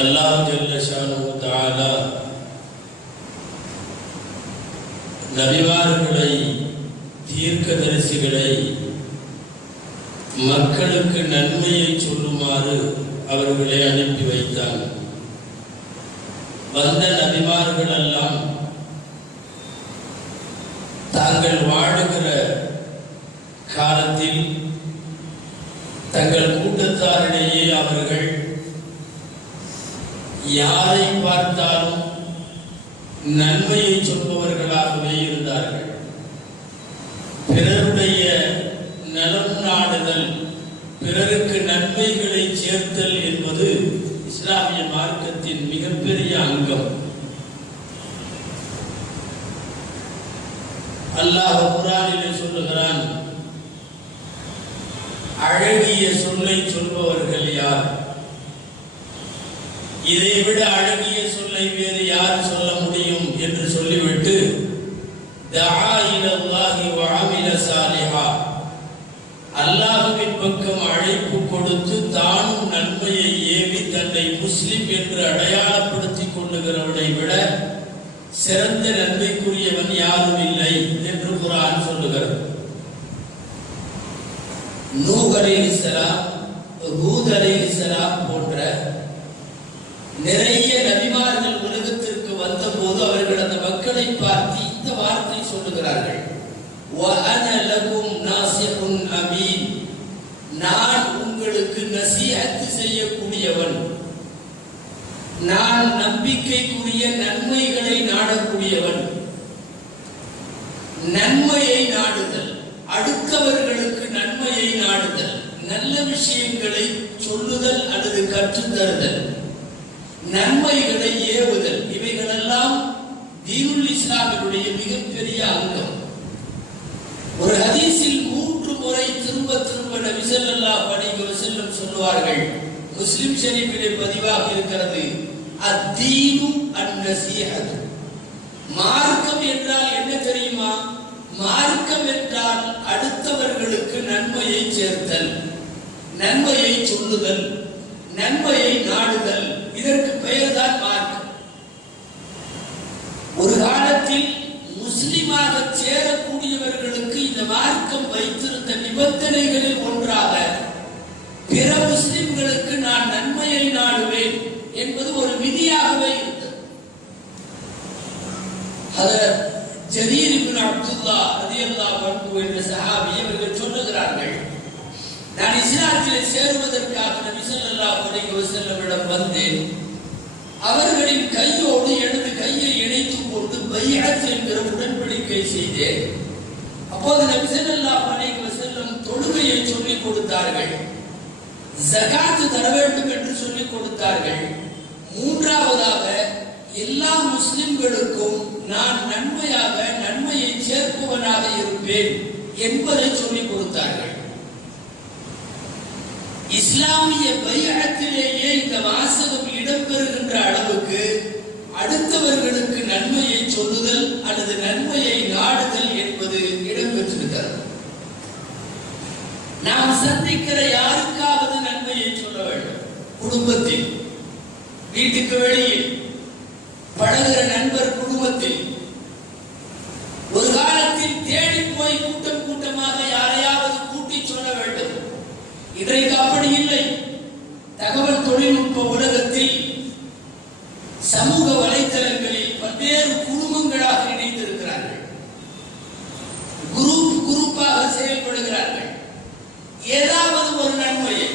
அல்லாஹ் ஜல்ல ஷானுஹு தஆலா நபிமார்களை தீர்க்கதரிசிகளை மக்களுக்கு நன்மையை சொல்லுமாறு அவர்களை அனுப்பி வைத்தார். வந்த நபிமார்கள் எல்லாம் தாங்கள் வாழுகிற காலத்தில் தங்கள் கூட்டத்தாரிடையே அவர்கள் யாரை பார்த்தாலும் நன்மையை சொல்பவர்களாகவே இருந்தார்கள். பிறருடைய நலம் நாடுதல், பிறருக்கு நன்மைகளை சேர்த்தல் என்பது இஸ்லாமிய மார்க்கத்தின் மிகப்பெரிய அங்கம். அல்லாஹ் குர்ஆனிலே சொல்லுகிறான், அழகிய சொல்லை சொல்பவர்கள் யார்? இதைவிட அழகிய சொல்லை வேறு யார் சொல்ல முடியும் என்று சொல்லிவிட்டு தஆ இலல்லாஹி வ அமில சாலிஹா, அல்லாஹ்வின் பக்கம் அழைப்பு கொடுத்து தானும் நன்மையை ஏவி தன்னை முஸ்லிம் என்று அடையாளப்படுத்திக் கொள்ளுகிறவனை விட சிறந்த நன்மைக்குரியவன் யாரும் இல்லை என்று குர்ஆன் சொல்லுகிறது. நூஹ் அலைஹிஸ்ஸலாம், ஹூத் அலைஹிஸ்ஸலாம் போன்ற நிறைய நபிமார்கள் உலகத்திற்கு வந்தபோது அவர்கள் அந்த மக்களை பார்த்து இந்த வார்த்தை சொல்லுகிறார்கள், வஅன லகும் நாஸிஹுன் அமீன், நான் உங்களுக்கு நசீஹத் செய்யக்கூடியவன், நான் நம்பிக்கைக்குரிய நன்மைகளை நாடக்கூடியவன். நன்மையை நாடுதல், அடுத்தவர்களுக்கு நன்மையை நாடுதல், நல்ல விஷயங்களை சொல்லுதல் அல்லது கற்றுத்தருதல், நன்மைகளை ஏவுதல், இவைகளெல்லாம் தீனுல் இஸ்லாமினுடைய மிகப்பெரிய அங்கம். ஒரு ஹதீஸில் 3 முறை திரும்ப திரும்ப நபி ஸல்லல்லாஹு அலைஹி வஸல்லம் சொல்வார்கள். முஸ்லிம் ஷரீஃபிலே பதிவாக இருக்கிறது, அத்தீனு அன்-நஸீஹத். மார்க்கம் என்றால் என்ன தெரியுமா? மார்க்கம் என்றால் அடுத்தவர்களுக்கு நன்மையை சேர்த்தல், நன்மையை சொல்லுதல், நன்மையை நாடுதல். இதற்கு பெயர்தான் மார்க்கம். ஒரு காலத்தில் முஸ்லிமாக சேரக்கூடியவர்களுக்கு இந்த மார்க்கம் வைத்திருந்த நிபந்தனைகளில் ஒன்றாக பிற முஸ்லிம்களுக்கு நான் நன்மையை நாடுவேன் என்பது ஒரு விதியாகவே இருந்தது. ஹஜ்ரத் ஜரீர் இப்னு அப்துல்லாஹ் ரலியல்லாஹு அன்ஹு என்ற சஹாபி அவர்கள் சொல்லுகிறார்கள், நான் இஸ்லாத்திலே சேருவதற்காக நபி ஸல்லல்லாஹு அலைஹி வஸல்லமிடம் வந்தேன். அவர்களின் கையோடு எனது கையை இணைத்துக் கொண்டு பைஅத் என்கிற உடன்படிக்கை செய்தேன். அப்போது நபி ஸல்லல்லாஹு அலைஹி வஸல்லம் தொழுகையை சொல்லிக் கொடுத்தார்கள், ஜகாத் தர வேண்டும் என்று சொல்லிக் கொடுத்தார்கள். மூன்றாவதாக எல்லா முஸ்லிம்களுக்கும் நான் நன்மையாக நன்மையை சேர்ப்பவனாக இருப்பேன் என்பதை சொல்லிக் கொடுத்தார்கள். இஸ்லாமிய பைஅத்திலேயே இந்த வாசகம் இடம்பெறுகின்ற அளவுக்கு அடுத்தவர்களுக்கு நன்மையை சொல்லுதல் அல்லது நன்மையை நாடுதல் என்பது இடம்பெற்றிருக்கிறது. நாம் சந்திக்கிற யாருக்காவது நன்மையை சொல்ல வேண்டும். குடும்பத்தில், வீட்டுக்கு வெளியில், பழகுற நண்பர் குடும்பத்தில். ஒரு காலத்தில் தேடி போய் கூட்டம் கூட்டமாக யாரையாவது கூட்டி சொல்ல வேண்டும். இன்றைக்கு அப்படி இல்லை. தகவல் தொழில்நுட்ப உலகத்தில் சமூக வலைத்தளங்களில் பல்வேறு குழுமங்களாக இணைந்திருக்கிறார்கள், குரூப்பாக செயல்படுகிறார்கள். ஏதாவது ஒரு நன்மையை,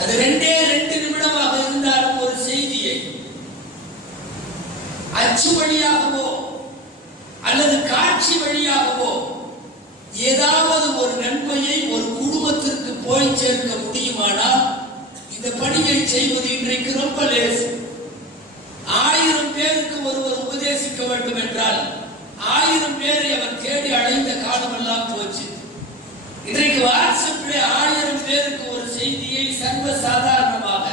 அது 2 நிமிடமாக இருந்தாலும் ஒரு செய்தியை அச்சு வழியாகவோ அல்லது காட்சி வழியாகவோ ஏதாவது ஒரு நன்மையை ஒரு குடும்பத்திற்கு போய் சேர்க்க முடியுமானால் இந்த பணியை செய்வது இன்றைக்கு ரொம்ப லேசு. 1000 பேருக்கு ஒருவர் உபதேசிக்க வேண்டும் என்றால் 1000 பேரை அவர் தேடி அடைந்த காலமெல்லாம் போச்சு. இன்றைக்கு வாட்ஸ்அப்பிலே 1000 பேருக்கு ஒரு செய்தியை சர்வ சாதாரணமாக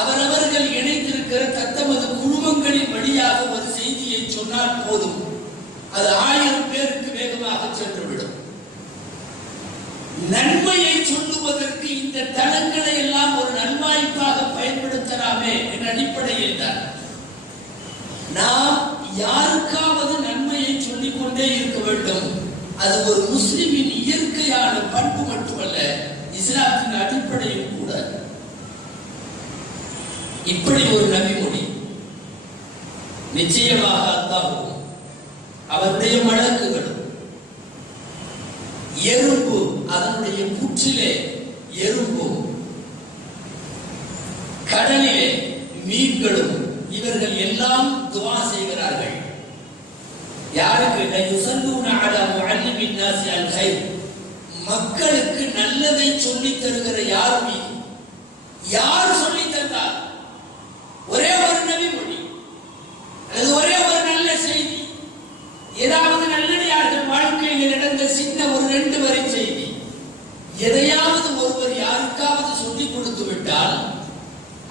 அவரவர்கள் இணைந்திருக்கிற தத்தமது குழுமங்களின் வழியாக ஒரு செய்தியை சொன்னால் போதும், அது 1000 பேருக்கு வேகமாக சென்றுவிடும். நன்மையை சொல்லுவதற்கு இந்த தளங்களை எல்லாம் ஒரு நல்வாய்ப்பாக பயன்படுத்தலாம் அடிப்படையில் தான் நாம் யாருக்காவது நன்மையை சொல்லிக் கொண்டே இருக்க வேண்டும். அது ஒரு முஸ்லிமின் இயற்கையான பண்பு மட்டுமல்ல, இஸ்லாத்தின் அடிப்படையும் கூட. இப்படி ஒரு நபிமொழி நிச்சயமாக அல்லாஹ்வும் அவருடைய மலக்குகளும் எறும்பு அதனுடைய புற்றிலே எறும்பும் கடலிலே மீன்களும் இவர்கள் எல்லாம் துஆ செய்கிறார்கள். யாருக்கு? மக்களுக்கு நல்லதை சொல்லித் தருகிற யார் மீது? யார் சொல்லித் தந்தார்? ஒரே ஒரு நபிமொழி அல்லது ஒரே ஒரு நல்ல செய்தி, ஏதாவது நல்லடியார்கள் வாழ்க்கையில் நடந்த சின்ன ஒரு 2 வரி செய்தி, எதையாவது ஒருவர் யாருக்காவது சொல்லிக் கொடுத்து விட்டால்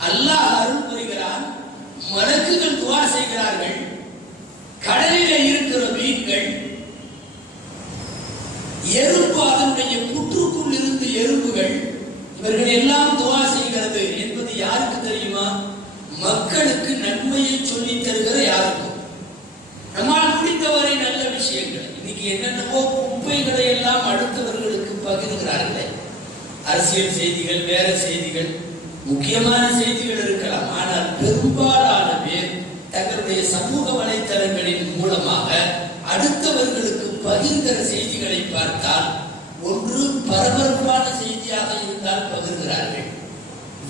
அல்லாஹ் அருள் புரிகிறான், மலக்குகள் துஆ செய்கிறார்கள், கடலிலே இருக்கிற மீன்கள், எறும்பு அதனுடைய புற்றுக்குள் இருந்து எறும்புகள், இவர்கள் எல்லாம் துஆ செய்கிறது என்பது யாருக்கு தெரியுமா? மக்களுக்கு நன்மையை சொல்லித் தருகிற யாருக்கும். நம்மால் முடிந்தவரை நல்ல விஷயங்கள். இன்னைக்கு என்னென்னவோ குப்பைகளை எல்லாம் அடுத்தவர்களுக்கு பகிர்கிறார்களே, அரசியல் செய்திகள், வேற செய்திகள், முக்கியமான செய்திகள் இருக்கலாம். ஆனால் பெரும்பாலான பேர் தங்களுடைய சமூக வலைத்தளங்களின் மூலமாக அடுத்தவர்களுக்கு பகிர்கிற செய்திகளை பார்த்தால், ஒன்று பரபரப்பான செய்தியாக இருந்தால் பகிர்கிறார்கள்,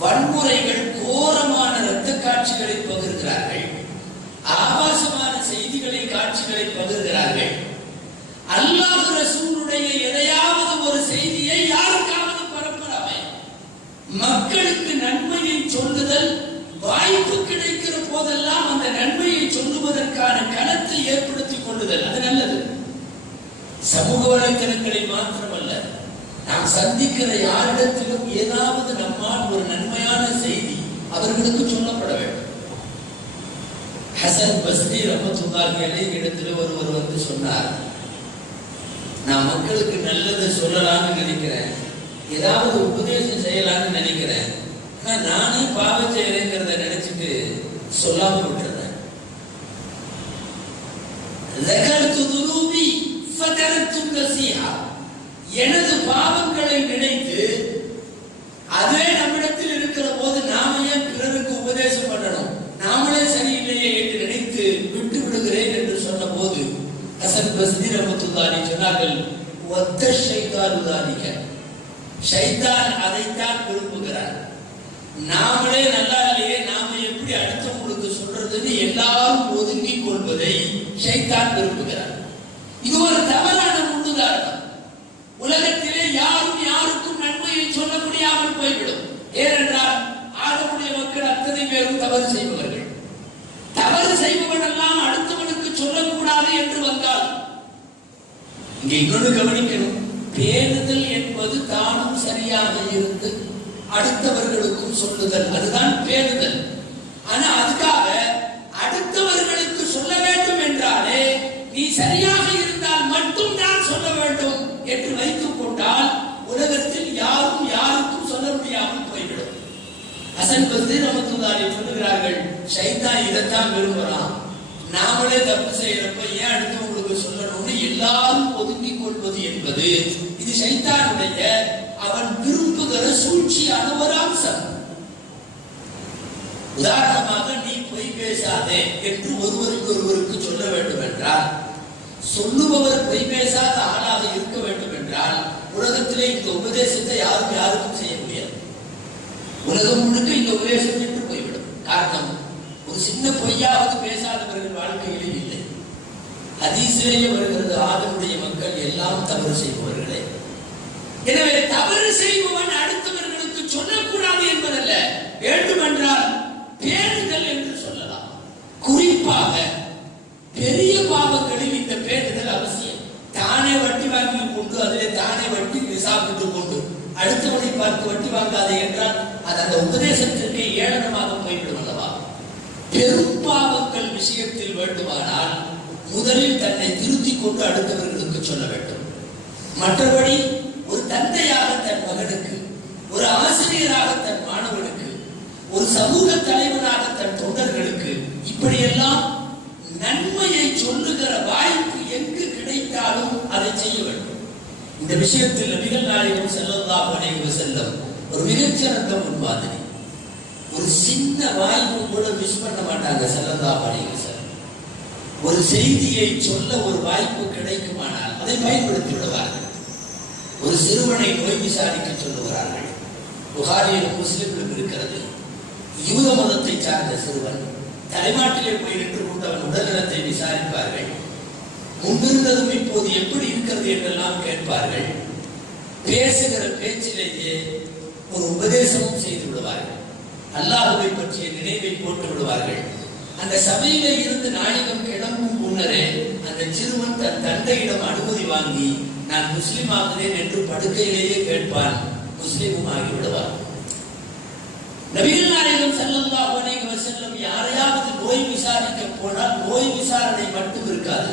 வன்முறைகள், கோரமான இரத்த காட்சிகளை பகிர்கிறார்கள், ஆபாசமான செய்திகளை, காட்சிகளை பகிர்கிறார்கள். அல்லாஹ் ரசூலுடைய எதையாவது ஒரு செய்தியை யாருக்காவது பரப்பலாமே. மக்களுக்கு நன்மையை சொல்லுதல், வாய்ப்பு கிடைக்கிற போதெல்லாம் அந்த நன்மையை சொல்லுவதற்கான களத்தை ஏற்படுத்திக் கொள்ளுதல், அது நல்லது. சமூக வலைத்தளங்களில் மாத்திரமல்ல, நாம் சந்திக்கிற யாரிடத்திலும் ஏதாவது நம்மால் ஒரு நன்மையான செய்தி அவர்களுக்கு சொல்லப்பட வேண்டும். ஹசன் பஸ்ரி ரஹ்மத்துல்லாஹி அலைஹி இடத்துல ஒருவர் வந்து சொன்னார், நான் மக்களுக்கு நல்லதை சொல்லலாம்னு நினைக்கிறேன், ஏதாவது உபதேசம் செய்யலாம்னு நினைக்கிறேன், ஆனா நானே பாவம் செய்யறேங்கிறத நினைச்சிட்டு சொல்லாம விட்டுறேன். எனது பாவங்களை நினைத்து அதே நம்மிடத்தில் இருக்கிற போது நாம ஏன் பிறருக்கு உபதேசம் பண்ணணும், நாமளே சரியில்லையே என்று நினைத்து விட்டு விடுகிறேன் என்று சொன்ன போது ஹசன் பஸ்ரி ரஹ்மத்துல்லாஹி சொன்னார்கள், வத்த ஷைத்தானு தாலிக, ஷைத்தான் அதைத்தான் விரும்புகிறார். நாமளே நல்லா இல்லையே, நாம எப்படி அடுத்தவங்களுக்கு சொல்றதுன்னு எல்லாரும் ஒதுங்கிக் கொள்வதை ஷைத்தான் விரும்புகிறார். இது ஒரு தவறான முன்னுதாரணம். உலகத்திலே யாரும் யாருக்கும் நன்மையை சொல்ல முடியாமல் போய்விடும். ஏனென்றால் ஆதமுடைய மக்கள் அத்தனை பேரும் தவறு செய்பவர்கள். தவறு செய்பவன் எல்லாம் அடுத்தவனுக்கு சொல்லக்கூடாது என்று வந்தால், இங்க இன்னொன்று கவனிக்கணும், பேணுதல் என்பது தானும் சரியாக இருந்து அடுத்தவர்களுக்கும் சொல்லுதல், அதுதான் பேணுதல். ஆனா அதுக்காக அடுத்தவர்களுக்கு சொல்ல வேண்டும் என்றாலே நீ சரியாக இருந்தால் மட்டும் தான் சொல்ல வேண்டும் என்று வைத்துக் கொண்டால் உலகத்தில் யாரும் யாருக்கும் சொல்ல முடியாமல் போய்விடும். ஹசன் பஸ்ரி ரஹ்மத்துல்லாஹி சொல்லுகிறார்கள், ஷைத்தான் இதைத்தான் விரும்புறான். நாமளே தப்பு செய்யறப்ப ஏன் அடுத்தவங்களுக்கு சொல்லணும்னு எல்லாரும் ஒதுங்கிக் கொள்வது என்பது இது ஷைத்தானுடைய அவன் விரும்புகிற சூழ்ச்சியான ஒரு அம்சம். உதாரணமாக, நீ பொய் பேசாதே என்று ஒருவருக்கு ஒருவருக்கு சொல்ல வேண்டும் என்றால், சொல்லுபவர் பொய் பேசாத ஆளாக இருக்க வேண்டும் என்றால் உலகத்திலே இந்த உபதேசத்தை யாரும் யாருக்கும் செய்ய முடியாது. உலகம் முழுக்க இந்த உபதேசம் என்று போய்விடும். காரணம், ஒரு சின்ன பொய்யாவது பேசாதவர்கள் வாழ்க்கையிலே இல்லை. ஹதீஸிலேயே வருகிறது, ஆதமுடைய மக்கள் எல்லாம் தவறு செய்பவர்களே. எனவே தவறு செய்பவன் அடுத்தவர்களுக்கு சொல்லக்கூடாது என்பதல்ல, வேண்டுமென்றால் பேணுதல் என்று சொல்லலாம். குறிப்பாக பெரிய பாவங்களில் இந்த பேணுதல் அவசியம். தானே வட்டி வாங்கி கொண்டு அதிலே தானே வட்டி சாப்பிட்டு கொண்டு அடுத்தவனை பார்த்து வட்டி வாங்காதே என்றால் அது அந்த உபதேசத்திற்கு ஏளனமாக போய்விடும் அல்லவா? பெரும் பாவங்கள் விஷயத்தில் வேண்டுமானால் முதலில் தன்னை திருத்திக் கொண்டு அடுத்தவர்களுக்கு சொல்ல வேண்டும். மற்றபடி ஒரு தந்தையாக தன் மகனுக்கு, ஒரு ஆசிரியராக தன் மாணவனுக்கு, ஒரு சமூக தலைவராக தன் தொண்டர்களுக்கு இப்படியெல்லாம் நன்மையை சொல்லுகிற வாய்ப்பு எங்கு கிடைத்தாலும் அதை செய்ய வேண்டும். இந்த விஷயத்தில் நபிகள் நாயகம் ஸல்லல்லாஹு அலைஹி வஸல்லம் ஒரு மிகச்சிறந்த முன்மாதிரி. ஒரு சின்ன வாய்ப்பு கூட மிஸ் பண்ண மாட்டாங்க ஸல்லல்லாஹு அலைஹி வஸல்லம். ஒரு செய்தியை சொல்ல ஒரு வாய்ப்பு கிடைக்குமானால் அதை பயன்படுத்தி விடுவார்கள். ஒரு சிறுவனை நோய் விசாரிக்க சொல்லுகிறார்கள். புகாரியிலும் முஸ்லிமிலும் இருக்கிறது. யூத மதத்தை சார்ந்த சிறுவன் தலைமாட்டிலே போய் நின்று கொண்டு அவன் உடல்நலத்தை விசாரிப்பார்கள். முன்பிருந்ததும் இப்போது எப்படி இருக்கிறது என்றெல்லாம் கேட்பார்கள். பேசுகிற பேச்சிலேயே ஒரு உபதேசமும் செய்து விடுவார்கள். அல்லாஹ்வை பற்றிய நினைவை போட்டு விடுவார்கள். அந்த சபையிலே இருந்து நாயகம் கிளம்பும் முன்னரே அந்த சிறுவன் தன் தந்தையிடம் அனுமதி வாங்கி நான் முஸ்லிம் ஆகிறேன் என்று படுக்கையிலேயே கேட்பான். முஸ்லிமும் ஆகிவிடுவார். நபிகள் நாயகம் ஸல்லல்லாஹு அலைஹி வஸல்லம் யாரையாவது நோய் விசாரிக்க போனால் நோய் விசாரணை மட்டும் இருக்காது.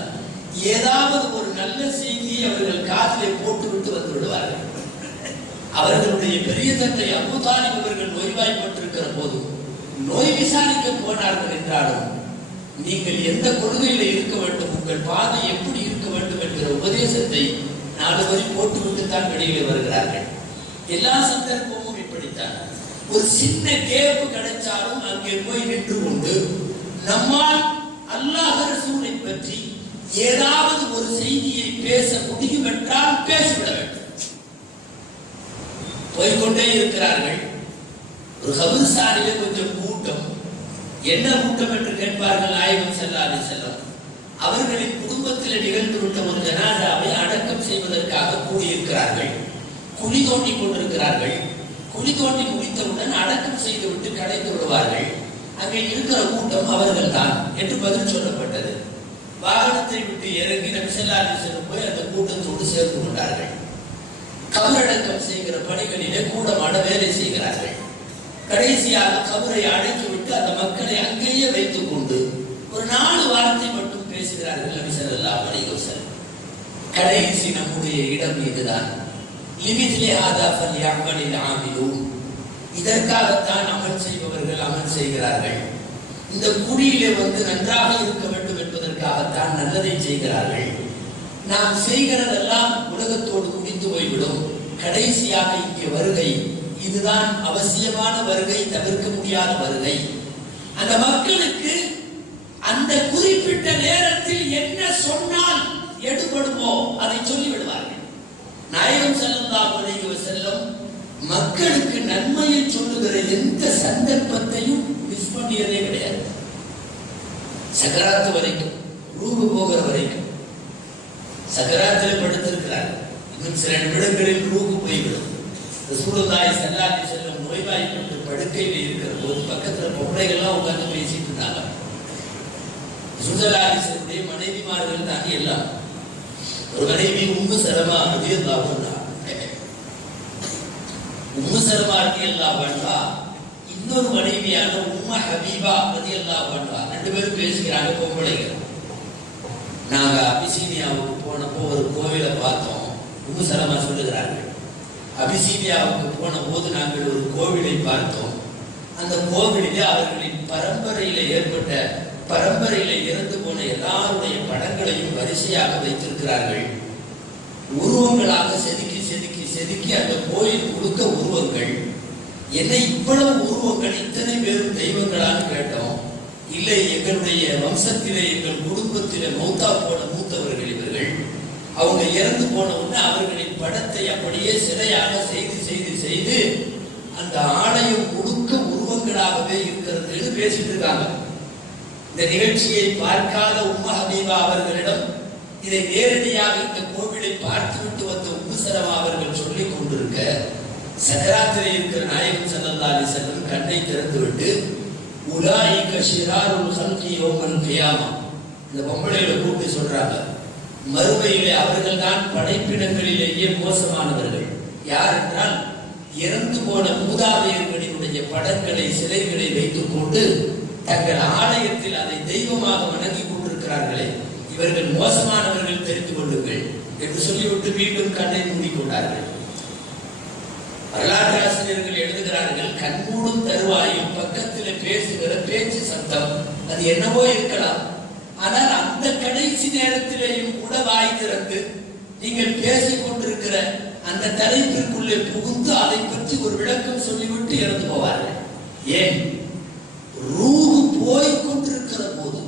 ஏதாவது ஒரு நல்ல செய்தியை அவர்கள் காதிலே போட்டுவிட்டு வந்து விடுவார்கள். அவர்களுடைய பெரிய தந்தை அபூ தாலிப் அவர்கள் நோய்வாய்ப்பட்டிருக்கிற போது நோய் விசாரிக்க போனார்கள் என்றாலும் நீங்கள் எந்த கொள்கையில இருக்க வேண்டும், உங்கள் பாதை எப்படி இருக்க வேண்டும் என்கிற உபதேசத்தை 4 வரி போட்டுவிட்டு தான் வெளியிலே வருகிறார்கள். எல்லா சந்தர்ப்பமும் இப்படித்தான். ஒரு சின்ன கேப்பு கிடைச்சாலும் அங்கே போய் நின்று கொண்டு நம்மால் அல்லாஹ் ரசூலை பற்றி ஏதாவது ஒரு செய்தியை பேச முடியும் என்றால் பேசிவிட வேண்டும். போய்கொண்டே இருக்கிறார்கள். ஒரு கபர்ஸ்தானிலே கொஞ்சம் கூட்டம். என்ன கூட்டம் என்று கேட்பார்கள் நாயகம் ஸல்லல்லாஹு அலைஹி வஸல்லம். அவர்களின் குடும்பத்தில் நிகழ்ந்துவிட்ட ஒரு ஜனாசாவை அடக்கம் செய்வதற்காக கூடியிருக்கிறார்கள். குழி தோண்டி கொண்டிருக்கிறார்கள். குழி தோண்டி முடித்தவுடன் அடக்கம் செய்துவிட்டு கடைந்து விடுவார்கள். அங்கே இருக்கிற கூட்டம் அவர்கள் தான் என்று பதில் சொல்லப்பட்டது. வாகனத்தை விட்டு இறங்கி நபி ஸல்லல்லாஹு அலைஹி வஸல்லம் போய் அந்த கூட்டத்தோடு சேர்ந்து கொண்டார்கள். கபரடக்கம் செய்கிற பணிகளிலே கூடமாட வேலை செய்கிறார்கள். கடைசியாக கபரை அடக்கிவிட்டு அந்த மக்களை அங்கேயே வைத்துக் கொண்டு ஒரு 4 வார்த்தை மட்டும் பேசுகிறார்கள் நபி ஸல்லல்லாஹு அலைஹி வஸல்லம். கடைசி நம்முடைய இடம் இதுதான். லிமித்லி ஹாதா ஃபல்யஅமலில் ஆமிலூன். இதற்காகத்தான் அமல் செய்பவர்கள் அமல் செய்கிறார்கள். இந்த குடியிலே வந்து நன்றாக இருக்க வேண்டும் என்பதற்காகத்தான் நல்லதை செய்கிறார்கள். நாம் செய்கிறதெல்லாம் உலகத்தோடு முடிந்து போய்விடும். கடைசியாக இங்கே வருகை இதுதான் அவசியமான வருகை, தவிர்க்க முடியாத வருகை. அந்த மக்களுக்கு அந்த குறிப்பிட்ட நேரத்தில் என்ன சொன்னால் எடுபடுமோ அதை சொல்லிவிடுவார்கள். நாயகம் ஸல்லல்லாஹு அலைஹி வஸல்லம் மக்களுக்கு நன்மையை சொல்லுகிற எந்த சந்தர்ப்பத்தையும் மிஸ் பண்ணியதே கிடையாது. சக்கராத்து வரைக்கும், ரூஹு போகிற வரைக்கும் சக்கராத்திலே படுத்திருக்கிறார். இன்னும் சில நிமிடங்களில் ரூஹு போய்விடும். ரசூலுல்லாஹி ஸல்லல்லாஹு அலைஹி வஸல்லம் நோய்வாய்ப்பட்டு படுக்கையில் இருக்கிற போது பக்கத்துல பொம்பளைகள்லாம் உட்கார்ந்து பேசிட்டு இருந்தாங்க. ரசூலுல்லாஹி ஸல்லல்லாஹு மனைவிமார்கள் தான் எல்லாம். ஒரு மனைவி உம்மு சலமா ரலியல்லாஹு அன்ஹா, உம்மு சலமா ரலியல்லாஹு அன்ஹா இன்னொரு மனைவியான உம்மு ஹபீபா ரலியல்லாஹு அன்ஹா 2 பேரும் பேசுகிறாங்க. பொம்பளைகள். நாங்க அபிசீனியாவுக்கு போனப்போ ஒரு கோவிலை பார்த்தோம். உம்மு சலமா சொல்லுகிறார்கள், அபிசீனியாவுக்கு போன போது நாங்கள் ஒரு கோவிலை பார்த்தோம். அந்த கோவிலிலே அவர்களின் பரம்பரையில இறந்து போன எல்லாருடைய படங்களையும் வரிசையாக வைத்திருக்கிறார்கள். உருவங்களாக செதுக்கி செதுக்கி செதுக்கி அந்த கோயில் முழுக்க உருவங்கள். என்ன இவ்வளவு உருவங்கள், இத்தனை பேரும் தெய்வங்களான்னு கேட்டோம். இல்லை, எங்களுடைய வம்சத்திலே எங்கள் குடும்பத்திலே மௌத்தா போன மூத்தவர்கள் இவர்கள். அவங்க இறந்து போன உடனே அவர்களின் படத்தை அப்படியே சிலையாக செய்து செய்து செய்து அந்த ஆலயம் முழுக்க உருவங்களாகவே இருக்கிறது பேசிட்டு இருக்காங்க. இந்த நிகழ்ச்சியை பார்க்காத உம்மு ஹபீபா அவர்களிடம் இதை நேரடியாக இந்த கோவிலை பார்த்துவிட்டு வந்த உம்மு சலமா அவர்கள் சொல்லிக் கொண்டிருக்க, சக்கராத்திலே இருக்கிற நாயகம் ஸல்லல்லாஹு அலைஹி வஸல்லம் கண்ணை திறந்துவிட்டு உலாயிக ஷிராருல் ஹல்கி யௌமல் கியாமா, இந்த பொம்பளைகளை கூட்டி சொல்றாங்க, மறுமையிலே அவர்கள் தான் படைப்பினங்களிலேயே மோசமானவர்கள். யார் என்றால் இறந்து போன மூதாதையர்களினுடைய படங்களை சிலைகளை வைத்துக் கொண்டு தங்கள் ஆலயத்தில் அதை தெய்வமாக வணங்கி கொண்டிருக்கிறார்களே, இவர்கள் மோசமானவர்கள் தெரிந்து கொள்ளுங்கள் என்று சொல்லிவிட்டு மீண்டும் கண்ணை மூடிக்கொண்டார்கள். வரலாற்று ஆசிரியர்கள் எழுதுகிறார்கள், கண்மூடும் தருவாயில் பக்கத்தில் நீங்கள் பேசுகிற பேச்சு சத்தம் அது என்னவோ இருக்கலாம். ஆனால் அந்த கடைசி நேரத்திலேயும் கூட வாய் திறந்து நீங்கள் பேசிக் கொண்டிருக்கிற அந்த தலைப்பிற்குள்ளே புகுந்து அதை பற்றி ஒரு விளக்கம் சொல்லிவிட்டு இறந்து போவார்கள். ஏன்? ரூஹு போய் கொண்டிருக்கிற போது,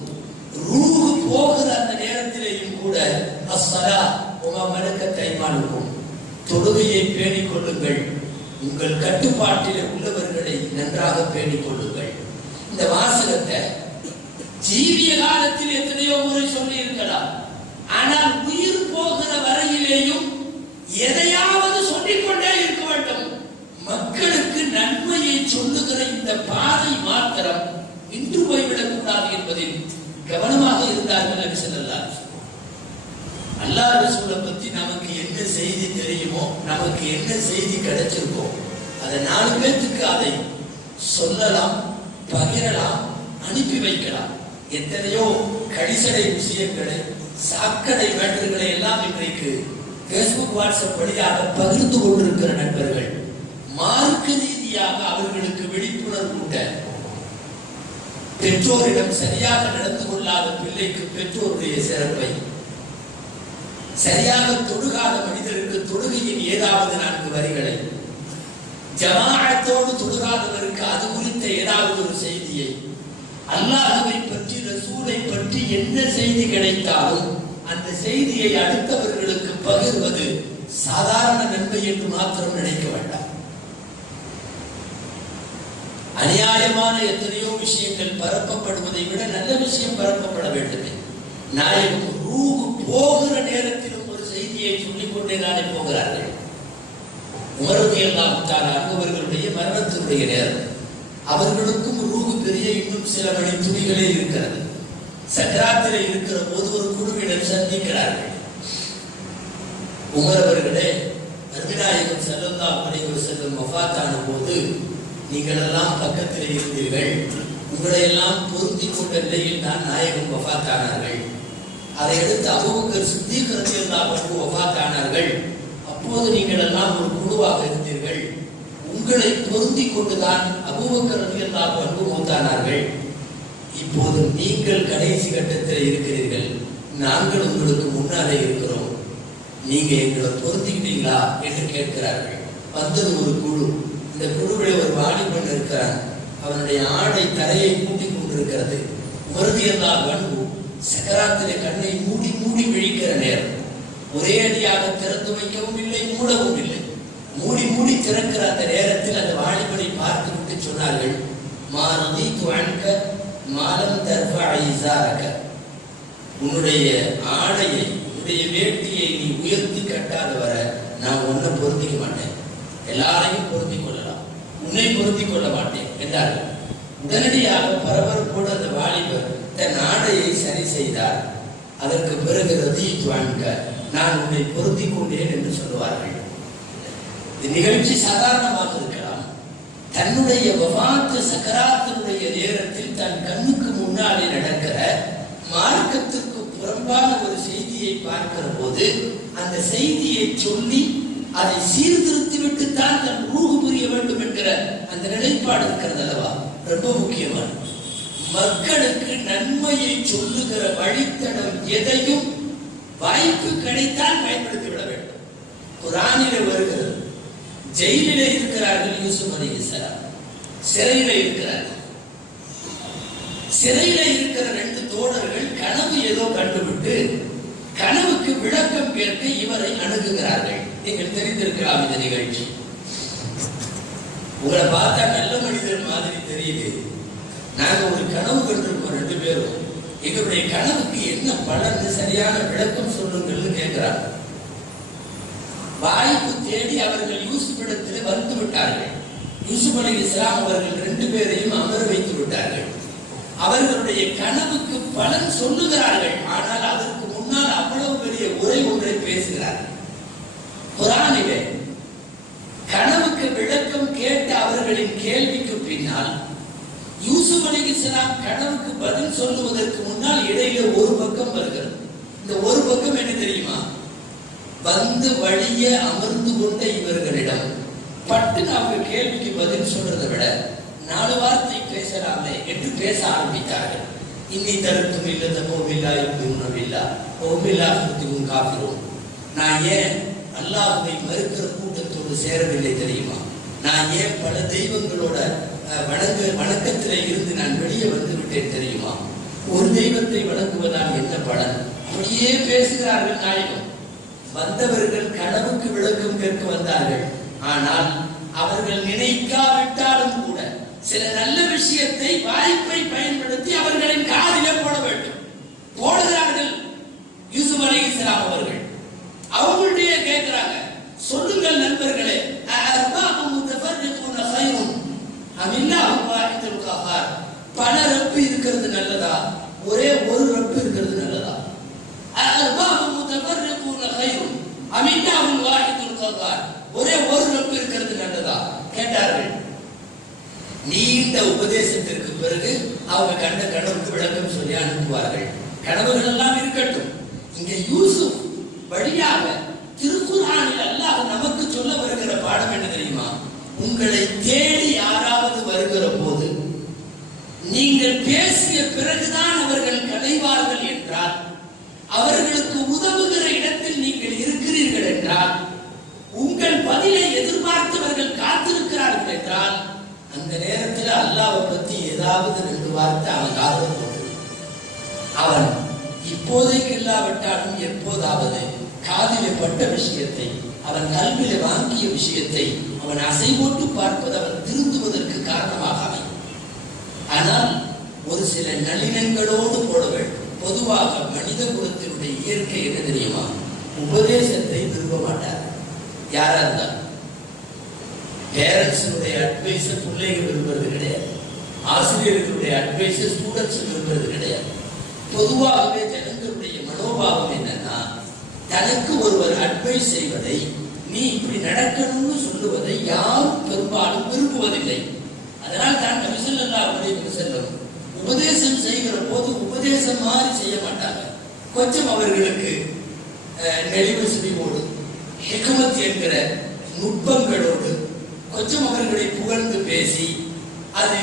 ரூஹு போகிற அந்த நேரத்திலேயும் கூட அஸ்ஸலா வமா மலக்கத் ஐமானுக்கும், தொழுகையை பேணிக் கொள்ளுங்கள், உங்கள் கட்டுப்பாட்டில் உள்ளவர்களை நன்றாக பேணிக் கொள்ளுங்கள். இந்த வாசகத்தை ஜீவிய காலத்தில் எத்தனையோ முறை சொல்லி இருக்கலாம். ஆனால் உயிர் போகிற வரையிலேயும் எதையாவது சொல்லிக்கொண்டே இருக்க வேண்டும். மக்களுக்கு நன்மையை சொல்லுகிற இந்த பாதை மாத்திரம் இன்று போய்விடக் கூடாது என்பதில் கவனமாக இருந்தார்கள் நபி ஸல்லல்லாஹு அலைஹி வஸல்லம். அல்லாஹ் ரசூலை பத்தி நமக்கு என்ன செய்தி தெரியுமோ, நமக்கு என்ன செய்தி கிடைச்சிருக்கோ அதை 4 பேருக்கு அதை சொல்லலாம், பகிரலாம், அனுப்பி வைக்கலாம். எத்தனையோ கடிசடை விஷயங்களை, சாக்கடை மேட்டர்களை எல்லாம் இன்றைக்கு பேஸ்புக், வாட்ஸ்அப் வழியாக பகிர்ந்து கொண்டிருக்கிற நண்பர்கள் மார்க்க ரீதியாக அவர்களுக்கு விழிப்புணர்வு உண்ட, பெற்றோரிடம் சரியாக நடந்து கொள்ளாத பிள்ளைக்கு பெற்றோருடைய சிறப்பை, சரியாக தொழுகாத மனிதருக்கு தொழுகையின் ஏதாவது 4 வரிகளை, ஜமாஅத்தோடு தொழுகாதவருக்கு அது குறித்த ஏதாவது ஒரு செய்தியை, அல்லாஹ்வை பற்றி ரசூலை பற்றி என்ன செய்தி கிடைத்தாலும் அந்த செய்தியை அடுத்தவர்களுக்கு பகிர்வது சாதாரண நன்மை என்று மாத்திரம் நினைக்க வேண்டாம். அநியாயமான எத்தனையோ விஷயங்கள் பரப்பப்படுவதை விட நல்ல விஷயம் பரப்பப்பட வேண்டும். நாயகம் ரூஹு போகிற நேரத்திலும் ஒரு செய்தியை சொல்லிக் கொண்டேதானே போகிறார்கள். உமர் ரலியல்லாஹு தஆலா அவர்களுடைய மரணத்தினுடைய நேரம், அவர்களுக்கும் ரூஹு பெரிய இன்னும் சில மணி துணிகளே இருக்கிறது. சக்கராத்திலே இருக்கிற போது ஒரு குழுவினர் சந்திக்கிறார்கள். உமர் அவர்களே, நபிநாயகம் ஸல்லல்லாஹு அலைஹி வஸல்லம் வஃபாத்தான போது நீங்கள் எல்லாம் பக்கத்தில் இருந்தீர்கள், உங்களை எல்லாம் பொருந்திக் கொண்ட நிலையில் தான் நாயகம் வஃபாத்தானார்கள். அதை அடுத்து அபூபக்கர் சித்தீக் ரலியல்லாஹு அன்ஹு வஃபாத்தானார்கள். அப்போது நீங்கள் எல்லாம் ஒரு குழுவாக இருந்தீர்கள், உங்களை பொருந்திக் கொண்டுதான் அபூபக்கர் ரலியல்லாஹு அன்ஹு மௌத்தானார்கள். இப்போது நீங்கள் கடைசி கட்டத்தில் இருக்கிறீர்கள், நாங்கள் உங்களுக்கு முன்னாலே இருக்கிறோம், நீங்க எங்களை பொருந்திக்கிட்டீங்களா என்று கேட்கிறார்கள். வந்தது ஒரு குழு. இந்த குழுவில் ஒரு வாலிபன் இருக்கிறான். அவனுடைய ஆடை தரையை கூட்டிக் கொண்டிருக்கிறது. உமர்ரலியல்லாஹு அன்ஹு சக்கராத்திலே கண்ணை மூடி மூடி விழிக்கிற நேரம். ஒரே அடியாக திறந்து வைக்கவும் இல்லை, மூடவும் இல்லை. மூடி மூடி திறக்கிற அந்த நேரத்தில் அந்த வாலிபனை பார்த்து விட்டு சொன்னார்கள், மா ரதீது அன்க மாலம் தர்ஃபா இஸாரக, உன்னுடைய ஆடையை, உன்னுடைய வேட்டியை நீ உயர்த்தி கட்டாத வர நான் உன்னை பொருத்திக்க மாட்டேன். எல்லாரையும் பொருத்திக் கொள்ளலாம், உன்னை பொருத்திக் கொள்ள மாட்டேன் என்றார்கள். உடனடியாக பரபரப்போடு அந்த வாலிபர் தன் ஆடையை சரி செய்தார். அதற்கு பிறகு ரதீது அன்க, நான் உன்னை பொருத்திக் கொண்டேன் என்று சொல்லுவார்கள். இந்த நிகழ்ச்சி சாதாரணமாக இருக்கலாம். தன்னுடைய வஃபாத் சக்கராத்தினுடைய நேரத்தில் தன் கண்ணுக்கு முன்னாலே நடக்கிற மார்க்கத்திற்கு புறம்பான ஒரு செய்தியை பார்க்கிற போது அந்த செய்தியை சொல்லி அதை சீர்திருத்தி விட்டு தான் தன் ரூஹு புரிய வேண்டும் என்கிற அந்த நிலைப்பாடு இருக்கிறது அல்லவா, ரொம்ப முக்கியமானது. மக்களுக்கு நன்மையை சொல்லுகிற வழித்தடம் எதையும் வாய்ப்பு கிடைத்தால் பயன்படுத்தி விட வேண்டும். குர்ஆனிலே வருகிறது, ஜெயிலிலே இருக்கிறார்கள் யூசுப் அலைஹிஸ்ஸலாம், சிறையிலே இருக்கிறார்கள். சிறையிலே இருக்கிற 2 தோழர்கள் கனவு ஏதோ கண்டுவிட்டு கனவுக்கு விளக்கம் கேட்க இவரை அணுகுகிறார்கள். நீங்கள் தெரிந்திருக்கலாம் இந்த நிகழ்ச்சி. உங்களை பார்த்தா நல்ல மனிதர் மாதிரி தெரியுது. நாங்க ஒரு கனவு கண்டிருக்கோம் 2 பேரும். எங்களுடைய கனவுக்கு என்ன பலன், சரியான விளக்கம் சொல்லுங்கள் கேட்கிறார். வாய்ப்பு தேடி அவர்கள் யூசுஃபிடத்தில் வந்து விட்டார்கள். யூசுப் அலைஹிஸ்ஸலாம் அவர்கள் 2 பேரையும் அமர வைத்து விட்டார்கள். அவர்களுடைய கனவுக்கு பலன் சொல்லுகிறார்கள். ஆனால் அதற்கு முன்னால் அவ்வளவு பெரிய உரை ஒன்றை பேசுகிறார்கள். குர்ஆனிலே கனவுக்கு விளக்கம் கேட்ட அவர்களின் கேள்விக்கு பின்னால் யூசுப் அலைஹிஸ்ஸலாம் கனவுக்கு பதில் சொல்லுவதற்கு முன்னால் இடையில ஒரு பக்கம் வருகிறது. இந்த ஒரு பக்கம் என்ன தெரியுமா? வந்து வழிய அமர்ந்து கொண்ட இவர்களிடம் பட்டு அவங்க கேள்விக்கு பதில் சொல்றதை விட 4 வார்த்தை பேச பேசலாமே என்று பேச ஆரம்பித்தார்கள். இன்னி தருத்தும் இல்லத கோவில்லா யுமினுபில்லா கோவில்லா குத்தியும் காஃபிரும். நான் ஏன் அல்லாஹ்வை மறுக்கிற கூட்டத்தோடு சேரவில்லை தெரியுமா? நான் ஏன் பல தெய்வங்களோட வணக்கத்திலே இருந்து நான் வெளியே வந்து விட்டேன் தெரியுமா? ஒரு தெய்வத்தை வணங்குவதால் என்ன பலன்? அப்படியே பேசுகிறார்கள் நாயகம். வந்தவர்கள் கனவுக்கு விளக்கம் கேட்க வந்தார்கள். ஆனால் அவர்கள் நினைக்காவிட்டாலும் கூட சில நல்ல விஷயத்தை வாய்ப்பை பயன்படுத்தி அவர்களின் காதிலே போட வேண்டும். போடுகிறார்கள். யூசுப் அலைஹிஸ்ஸலாம் அவர்கள் அவங்களுடைய கேட்கிறாங்க, சொல்லுங்கள் நண்பர்களே, பல ரப்பு இருக்கிறது நல்லதா, ஒரே ஒரு ரப்பு இருக்கிறது நல்லதா? ஒரே ஒரு ரப்பு இருக்கிறது நல்லதா கேட்டார்கள். நீண்ட உபதேசத்திற்கு பிறகு அவங்க கண்ட கனவுக்கு விளக்கம் சொல்லி அனுப்புவார்கள். கனவுகள் எல்லாம் இருக்கட்டும். இங்க யூசுப் வழியாக திருக்குர்ஆனில் அல்லாஹ் நமக்கு சொல்ல வருகிற பாடம் என்ன தெரியுமா? உங்களை தேடி யாராவது வருகிற போது நீங்கள் பேசிய பிறகுதான் அவர்கள் களைவார்கள் என்றால், அவர்களுக்கு உதவுகிற இடத்தில் நீங்கள் இருக்கிறீர்கள் என்றால், உங்கள் பதிலை எதிர்பார்த்தவர்கள் காத்திருக்கிறார்கள் என்றால், அந்த நேரத்தில் அல்லாஹ்வை பற்றி ஏதாவது 2 வார்த்தை அவன் காதல் போடு. அவன் இப்போதைக்கு இல்லாவிட்டாலும் எப்போதாவது காதிலே பட்ட விஷயத்தை, அவன் கல்வியில வாங்கிய விஷயத்தை அவன் அசை போட்டு பார்ப்பது அவன் திருந்துவதற்கு காரணமாக அமையும். ஆனால் ஒரு சில நளினங்களோடு போட வேண்டும். பொதுவாக மனித குலத்தினுடைய இயற்கை என்ன தெரியுமா? உபதேசத்தை விரும்ப மாட்டார். யாரா இருந்தால் பேரண்ட்ஸுடைய அட்வைஸ பிள்ளைகள் விரும்புறது கிடையாது. ஆசிரியர்களுடைய அட்வைஸ ஸ்டூடெண்ட்ஸ் விரும்புறது கிடையாது. பொதுவாகவே ஜனங்களுடைய மனோபாவம் என்னன்னா, தனக்கு ஒருவர் அட்வைஸ் செய்வதை, நீ இப்படி நடக்கணும்னு சொல்லுவதை யாரும் பெரும்பாலும் விரும்புவதில்லை. அதனால் தான் நபி ஸல்லல்லாஹு அலைஹி வஸல்லம் உபதேசம் செய்கிற போது உபதேசம் மாதிரி செய்ய மாட்டாங்க. கொஞ்சம் அவர்களுக்கு நெளிவு சுழிவோடு, ஹிக்மத் என்கிற நுட்பங்களோடு கொஞ்சம் அவர்களை புகழ்ந்து பேசி, அது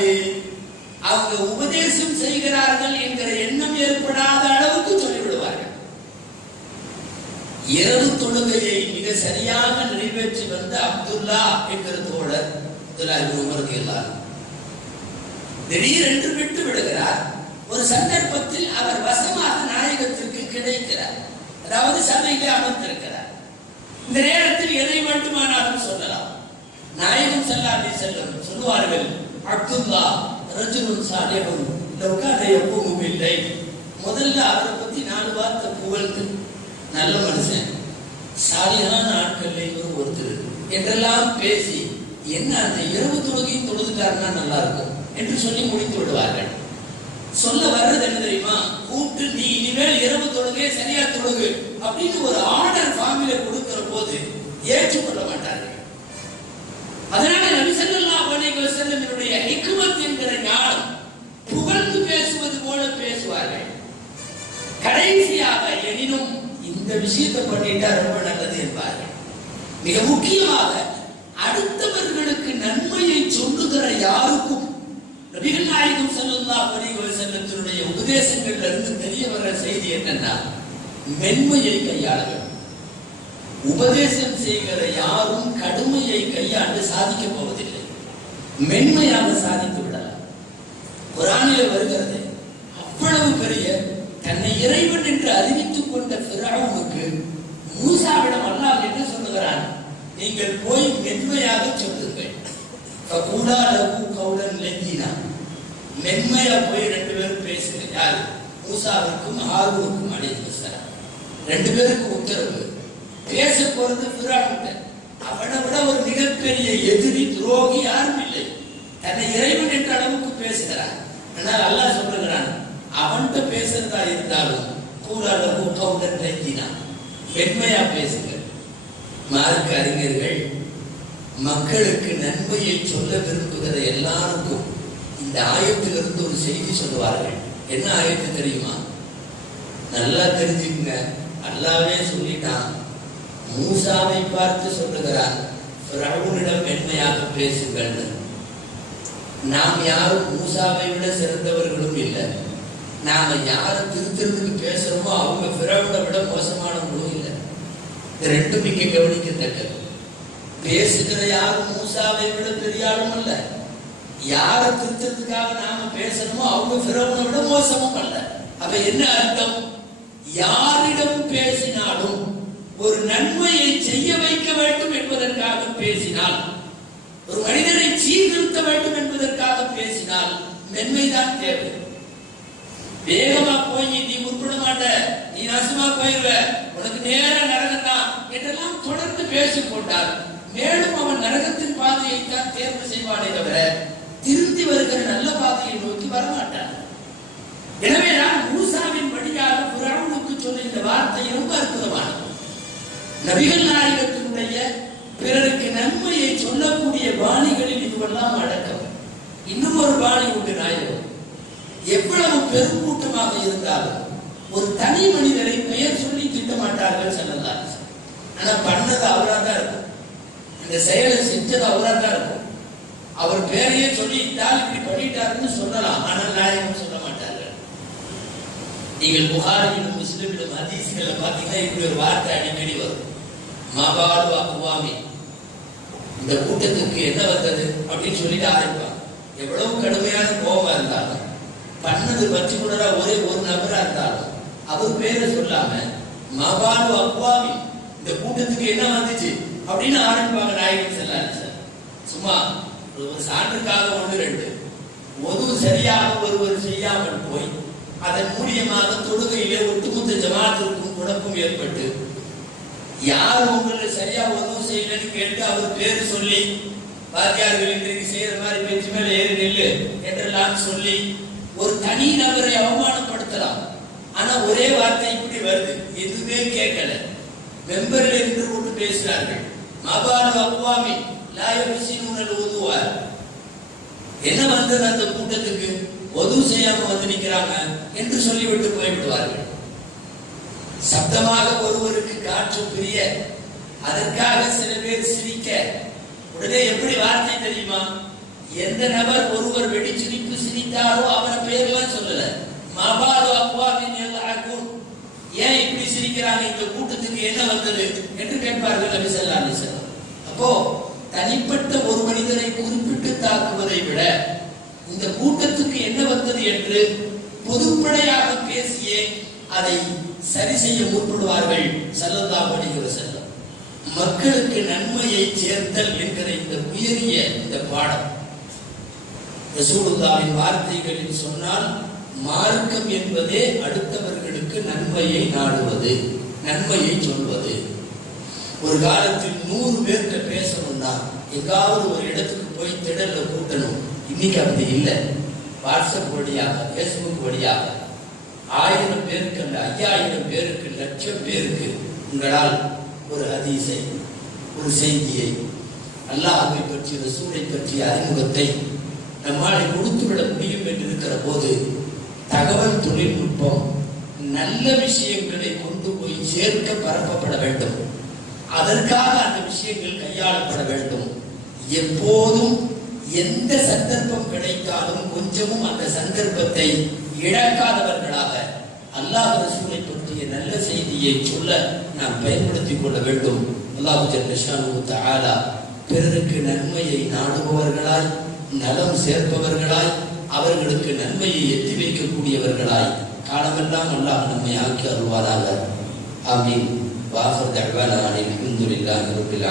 அவங்க உபதேசம் செய்கிறார்கள் என்கிற எண்ணம் ஏற்படாத அளவுக்கு சொல்லிவிடுவார்கள். இரவு தொழுகையை மிக சரியாக நிறைவேற்றி வந்த அப்துல்லா என்கிற தோழர், அப்துல்லா இப்னு உமர் ரலியல்லாஹு அன்ஹு, திடீரென்று விட்டு விடுகிறார். ஒரு சந்தர்ப்பத்தில் அவர் வசமாக நாயகத்திற்கு கிடைக்கிறார். அதாவது சபையிலே அமர்ந்திருக்கிறார். இந்த நேரத்தில் எதை வேண்டுமானாலும் சொல்லலாம். நாயகம் ஸல்லல்லாஹு அலைஹி வஸல்லம் சொல்லுவார்கள், அப்துல்லா ரஜுலுன் சாலிஹுன் லவ் கான யகூமு பில்லைல். முதல்ல அவரை பத்தி 4 வார்த்தை புகழ்ந்து, நல்ல மனுஷன், சாலிஹான ஆட்கள் இவரும் ஒருத்தர் என்றெல்லாம் பேசி, என்ன அந்த இரவு தொழுகையும் தொழுதுட்டாருன்னா நல்லா இருக்கும் என்று சொல்லி முடித்து விடுவார்கள். சொல்ல வர்றது என்ன தெரியுமா? கூப்பிட்டு நீ இனிமேல் இரவு தொழுகை சரியா தொழுகு அப்படின்னு ஒரு ஆர்டர் ஃபார்முலா கொடுக்கிற போது ஏற்றுக்கொள்ள மாட்டார்கள். அதனால நபி ஸல்லல்லாஹு அலைஹி வஸல்லமினுடைய ஹிக்மத் என்கிற ஞானம், புகழ்ந்து பேசுவது போல பேசுவார்கள். கடைசியாக எனினும் இந்த விஷயத்தை பண்ணிட்டா ரொம்ப நல்லது என்பார்கள். மிக முக்கியமாக அடுத்தவர்களுக்கு நன்மையை சொல்லுகிற யாருக்கும் நபிகள் நாயகம் ஸல்லல்லாஹு அலைஹி வஸல்லத்தினுடைய உபதேசங்கள்ல இருந்து தெரிய வர செய்தி என்னன்னா, மென்மையை கையாள வேண்டும். உபதேசம் செய்கிற யாரும் கடுமையை கையாண்டு சாதிக்க போவதில்லை. மென்மையாக சாதித்து விடலாம். குர்ஆனிலே வருகிறது, அவ்வளவு பெரிய தன்னை இறைவன் என்று அறிவித்துக் கொண்ட ஃபிரௌனுக்கு மூசாவிடம் அல்லாஹ் என்ன சொல்லுகிறான்? நீங்கள் போய் மென்மையாக சொல்லுங்கள். ஃபகூலா லஹு கௌலன் லய்யினா. மென்மையா போய் 2 பேரும் பேசுங்க. யாரு? மூசாவுக்கும் ஹாரூனுக்கும் அலைஹிஸ்ஸலாம் 2 பேருக்கு உத்தரவு. பேச போறது ஃபிரௌன். அவனை விட ஒரு மிகப்பெரிய எதிரி, துரோகி யாரும் இல்லை. தன்னை இறைவன் என்ற அளவுக்கு பேசுகிறான். ஆனால் அல்லாஹ் சொல்லுகிறான், அவன்கிட்ட பேசுறதா இருந்தாலும் கூலா லஹு கௌலன் லய்யினா, மென்மையா பேசுங்க. மார்க்க அறிஞர்கள் மக்களுக்கு நன்மையை சொல்ல விரும்புகிற எல்லாருக்கும் இந்த ஆயத்திலிருந்து ஒரு செய்தி சொல்லுவார்கள். என்ன ஆயத்து தெரியுமா? நல்லா தெரிஞ்சுக்குங்க. அல்லாஹ்வே சொல்லிட்டான். மூசாவை பார்த்து சொல்லுகிறான், ஃபிரௌனிடம் மென்மையாக பேசுங்கள். நாம் யாரும் மூசாவை விட சிறந்தவர்களும் இல்லை. நாம யாரை திருத்துறதுக்கு பேசுறோமோ அவங்க ஃபிரௌனை விட மோசமானவங்களும் இல்லை. இந்த ரெண்டும் இங்கே கவனிக்கத்தக்கது. பேசுகிற யாரும் மூசாவை விட பெரிய ஆளும் அல்ல. யாரை திருத்தத்துக்காக நாம பேசணுமோ அவங்க ஃபிரௌனை விட மோசமும் அல்ல. அப்ப என்ன அர்த்தம்? யாரிடம் பேசினாலும் ஒரு நன்மையை செய்ய வைக்க வேண்டும் என்பதற்காக பேசினால், ஒரு மனிதனை சீர்திருத்த வேண்டும் என்பதற்காக பேசினால் மென்மைதான் தேவை. வேகமா போய் நீ உட்பட மாட்ட, நீ நாசமா போயிருவ, உனக்கு நேர நரகம் தான் என்றெல்லாம் தொடர்ந்து பேசிக் கொண்டார். மேலும் அவன் நரகத்தின் பாதையை தான் தேர்வு செய்வானே தவிர திருந்தி வருகிற நல்ல பாதையை நோக்கி வரமாட்டான். எனவே நான் மூசாவின் வழியாக ஃபிரௌனுக்கு சொன்ன இந்த வார்த்தை ரொம்ப அற்புதமானது. நபிகள் நாயகத்தினுடைய பிறருக்கு நன்மையை சொல்லக்கூடிய பாணிகளில் இதுவெல்லாம் அடக்கம். இன்னும் ஒரு பாணி உண்டு நாயகம். எவ்வளவு பெருங்கூட்டமாக இருந்தாலும் ஒரு தனி மனிதரை பெயர் சொல்லி திட்டமாட்டார்கள் சொல்லலாம். ஆனா பண்ணது அவரா தான் இருக்கும், இந்த செயலை செஞ்சது அவரா தான் இருக்கும். அவர் பேரையே சொல்லிட்டால் இப்படி பண்ணிட்டாருன்னு சொல்லலாம், ஆனால் நாயகம் சொல்ல மாட்டார்கள். நீங்கள் புகாரிலும் முஸ்லிமிலும் ஹதீஸ்களை பார்த்தீங்கன்னா இப்படி ஒரு வார்த்தை அடிக்கடி வரும். மாபாலு அக்குவாமி, இந்த கூட்டத்துக்கு என்ன வந்தது அப்படின்னு சொல்லிட்டு ஆரம்பிப்பாங்க. எவ்வளவு கடுமையான கோபம் இருந்தாலும், பண்ணது பர்டிகுலரா ஒரே ஒரு நபரா இருந்தாலும் அவர் பேரை சொல்லாம மாபாலு அக்குவாமி, இந்த கூட்டத்துக்கு என்ன வந்துச்சு அப்படின்னு ஆரம்பிப்பாங்க நாயகம் ஸல்லல்லாஹு. சும்மா ஒரு சான்றுக்காக ஒன்று ரெண்டு ஒது சரியாக ஒருவர் செய்யாமல் போய் அதன் மூலியமாக தொழுகையிலே ஒட்டுமொத்த ஜமாத்திற்கும் குழப்பம் ஏற்பட்டு, யார் உங்களை சரியா உதவு செய்யலன்னு கேட்டு அவர் பேரு சொல்லி, வாத்தியார்கள் இன்றைக்கு செய்யற மாதிரி பெஞ்சு மேல ஏறி நெல்லு என்றெல்லாம் சொல்லி ஒரு தனி நபரை அவமானப்படுத்தலாம். ஆனா ஒரே வார்த்தை இப்படி வருது, எதுவுமே கேட்கல, மெம்பர்ல இருந்து கொண்டு பேசுறார்கள். மாபாலு அக்வாமி லா யுஹ்சினூனல் உதுவா, என்ன வந்தது அந்த கூட்டத்துக்கு? உதவு செய்யாம வந்து நிக்கிறாங்க என்று சொல்லிவிட்டு போய்விடுவார்கள். சப்தமாக ஒருவருக்கு காற்று பிரிய, அதற்காக சில பேர் சிரிக்க, உடனே எப்படி வார்த்தை தெரியுமா? எந்த நபர் ஒருவர் வெடிச்சிரிப்பு சிரித்தாரோ அவரை பேர்லாம் சொல்லல, மாபாலு அக்வாமின் யல்அகுன், ஏன் இப்படி சிரிக்கிறாங்க, இந்த கூட்டத்துக்கு என்ன வந்தது என்று கேட்பார்கள் நபி ஸல்லல்லாஹு அலைஹி வஸல்லம். அப்போ தனிப்பட்ட ஒரு மனிதரை குறிப்பிட்டு தாக்குவதை விட இந்த கூட்டத்துக்கு என்ன வந்தது என்று பொதுப்படையாக பேசியே அதை சரி செய்ய முற்படுவார்கள் ஸல்லல்லாஹு அலைஹி வஸல்லம். மக்களுக்கு நன்மையை சேர்த்தல் என்கிற இந்த உயரிய இந்த பாடம் ரசூலுல்லாஹின் வார்த்தைகளில் சொன்னால், மார்க்கம் என்பதே அடுத்தவர்களுக்கு நன்மையை நாடுவது, நன்மையை சொல்வது. ஒரு காலத்தில் 100 பேர்கிட்ட பேசணும்னா எங்காவது ஒரு இடத்துக்கு போய் திடல்ல கூட்டணும். இன்னைக்கு அப்படி இல்லை. வாட்ஸ்அப் வழியாக, பேஸ்புக் வழியாக 1000 பேருக்கு அல்ல 5000 பேருக்கு, 1,00,000 பேருக்கு உங்களால் ஒரு ஹதீஸை, ஒரு செய்தியை, அல்லாஹ்வை பற்றி, ரசூலை பற்றிய அறிமுகத்தை நம்மால் கொடுத்துவிட முடியும் என்று இருக்கிற போது, தகவல் தொழில்நுட்பம் நல்ல விஷயங்களை கொண்டு போய் சேர்க்க பரப்பப்பட வேண்டும். அதற்காக அந்த விஷயங்கள் கையாளப்பட வேண்டும். எப்போதும் எந்த சந்தர்ப்பம் கிடைத்தாலும் கொஞ்சமும் அந்த சந்தர்ப்பத்தை இழக்காதவர்களாக அல்லாஹ் ரசூலை பற்றிய நல்ல செய்தியை சொல்ல நாம் பயன்படுத்திக் கொள்ள வேண்டும். அல்லாஹ் ஜல்ல ஷானுஹு தஆலா பிறருக்கு நன்மையை நாடுபவர்களாய், நலம் சேர்ப்பவர்களாய், அவர்களுக்கு நன்மையை எத்தி வைக்கக்கூடியவர்களாய் காலமெல்லாம் அல்லாஹ் நம்மை ஆக்கி அருள்வாராக. ஆமீன். வாஹர் தஅவானா அல்ஹம்துலில்லாஹி ரப்பில் ஆலமீன்.